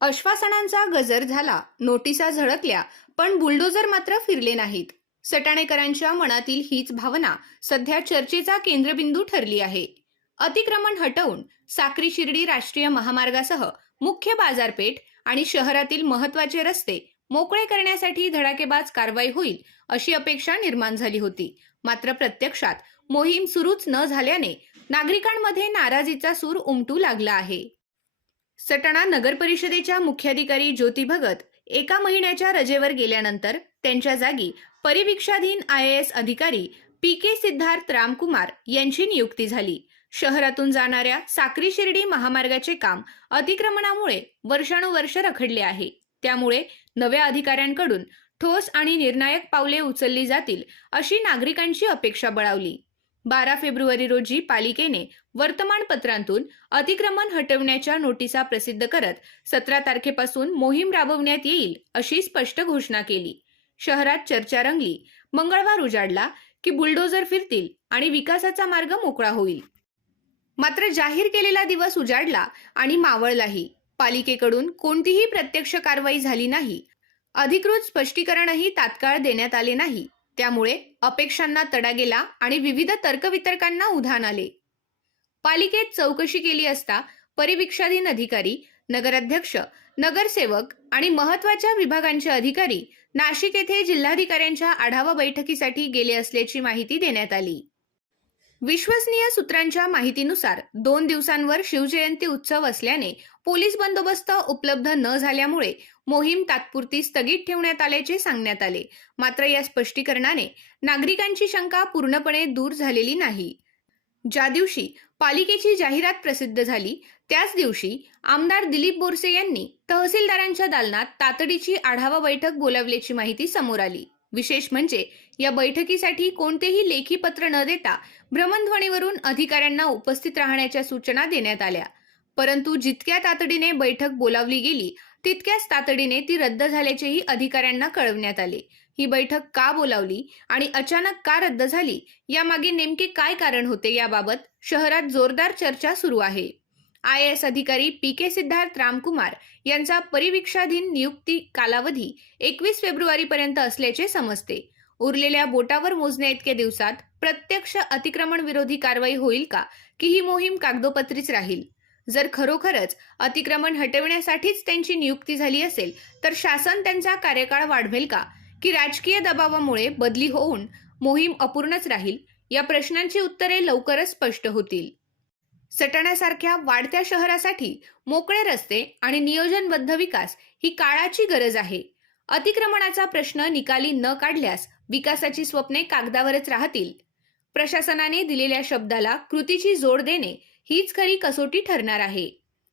आश्वासनांचा गजर झाला, नोटिसा झळकल्या, पण बुलडोझर मात्र फिरले नाहीत. सटाणेकरांच्या मनातील हीच भावना सध्या चर्चेचा केंद्रबिंदू ठरली आहे. अतिक्रमण हटवून साक्री शिर्डी राष्ट्रीय महामार्गासह मुख्य बाजारपेठ आणि शहरातील महत्त्वाचे रस्ते मोकळे करण्यासाठी धडाकेबाज कारवाई होईल अशी अपेक्षा निर्माण झाली होती. मात्र प्रत्यक्षात मोहीम सुरूच न झाल्याने नागरिकांमध्ये नाराजीचा सूर उमटू लागला आहे. सटाणा नगर परिषदेच्या मुख्याधिकारी ज्योती भगत एका महिन्याच्या रजेवर गेल्यानंतर त्यांच्या जागी परिवीक्षाधीन IAS अधिकारी PK सिद्धार्थ रामकुमार यांची नियुक्ती झाली. शहरातून जाणाऱ्या साक्री शिर्डी महामार्गाचे काम अतिक्रमणामुळे वर्षानुवर्ष रखडले आहे. त्यामुळे नव्या अधिकाऱ्यांकडून ठोस आणि निर्णायक पावले उचलली जातील अशी नागरिकांची अपेक्षा बळावली. 12 फेब्रुवारी रोजी पालिकेने वर्तमानपत्रांतून अतिक्रमण हटवण्याच्या नोटिसा प्रसिद्ध करत 17 तारखेपासून मोहीम राबवण्यात येईल अशी स्पष्ट घोषणा केली. शहरात चर्चा रंगली. मंगळवार उजाडला की बुलडोझर फिरतील आणि विकासाचा मार्ग मोकळा होईल. मात्र जाहीर केलेला दिवस उजाडला आणि मावळलाही. पालिकेकडून कोणतीही प्रत्यक्ष कारवाई झाली नाही. अधिकृत स्पष्टीकरणही तात्काळ देण्यात आले नाही. त्यामुळे अपेक्षांना तडा गेला आणि विविध तर्कवितर्कांना उधाण आले. पालिकेत चौकशी केली असता परिवीक्षाधीन अधिकारी, नगराध्यक्ष, नगरसेवक आणि महत्त्वाच्या विभागांचे अधिकारी नाशिक येथे जिल्हाधिकाऱ्यांच्या आढावा बैठकीसाठी गेले असल्याची माहिती देण्यात आली. विश्वसनीय सूत्रांच्या माहितीनुसार 2 दिवसांवर शिवजयंती उत्सव असल्याने पोलीस बंदोबस्त उपलब्ध न झाल्यामुळे मोहीम तात्पुरती स्थगित ठेवण्यात आल्याचे सांगण्यात आले. मात्र या स्पष्टीकरणाने नागरिकांची शंका पूर्णपणे दूर झालेली नाही. ज्या दिवशी पालिकेची जाहिरात प्रसिद्ध झाली त्याच दिवशी आमदार दिलीप बोरसे यांनी तहसीलदारांच्या दालनात तातडीची आढावा बैठक बोलावल्याची माहिती समोर आली. विशेष म्हणजे या बैठकीसाठी कोणतेही लेखी पत्र न देता भ्रमणध्वनीवरून अधिकाऱ्यांना उपस्थित राहण्याच्या सूचना देण्यात आल्या. परंतु जितक्या तातडीने बैठक बोलावली गेली तितक्याच तातडीने ती रद्द झाल्याचेही अधिकाऱ्यांना कळवण्यात आले. ही बैठक का बोलावली आणि अचानक का रद्द झाली यामागे नेमके काय कारण होते याबाबत शहरात जोरदार चर्चा सुरू आहे. IAS अधिकारी PK सिद्धार्थ रामकुमार यांचा परिवीक्षाधीन नियुक्ती कालावधी 21 फेब्रुवारीपर्यंत असल्याचे समजते. उरलेल्या बोटावर मोजण्या इतक्या दिवसात प्रत्यक्ष अतिक्रमण विरोधी कारवाई होईल का की ही मोहीम कागदोपत्रीच राहील? जर खरोखरच अतिक्रमण हटवण्यासाठीच त्यांची नियुक्ती झाली असेल तर शासन त्यांचा कार्यकाळ वाढवेल का की राजकीय दबावामुळे बदली होऊन मोहीम अपूर्णच राहील? या प्रश्नांची उत्तरे लवकरच स्पष्ट होतील. सटाण्यासारख्या वाढत्या शहरासाठी मोकळे रस्ते आणि नियोजनबद्ध विकास ही काळाची गरज आहे. अतिक्रमणाचा प्रश्न निकाली न काढल्यास विकासाची स्वप्ने कागदावरच राहतील. प्रशासनाने दिलेल्या शब्दाला कृतीची जोड देणे हीच खरी कसोटी ठरणार आहे.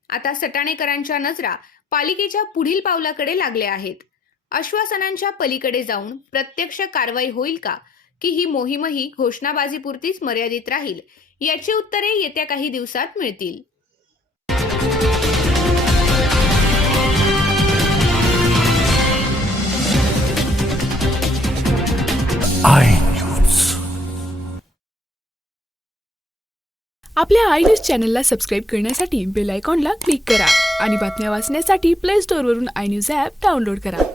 आता सटाणेकरांच्या नजरा पालिकेच्या पुढील पावलाकडे लागल्या आहेत. आश्वासनांच्या पलीकडे जाऊन प्रत्यक्ष कारवाई होईल का की ही मोहीमही घोषणाबाजीपुरतीच मर्यादित राहील याची उत्तरे येत्या काही दिवसात मिळतील. आपल्या आय न्यूज चॅनलला सबस्क्राईब करण्यासाठी बेल आयकॉनला क्लिक करा आणि बातम्या वाचण्यासाठी प्ले स्टोअरवरून आय न्यूज ॲप डाउनलोड करा.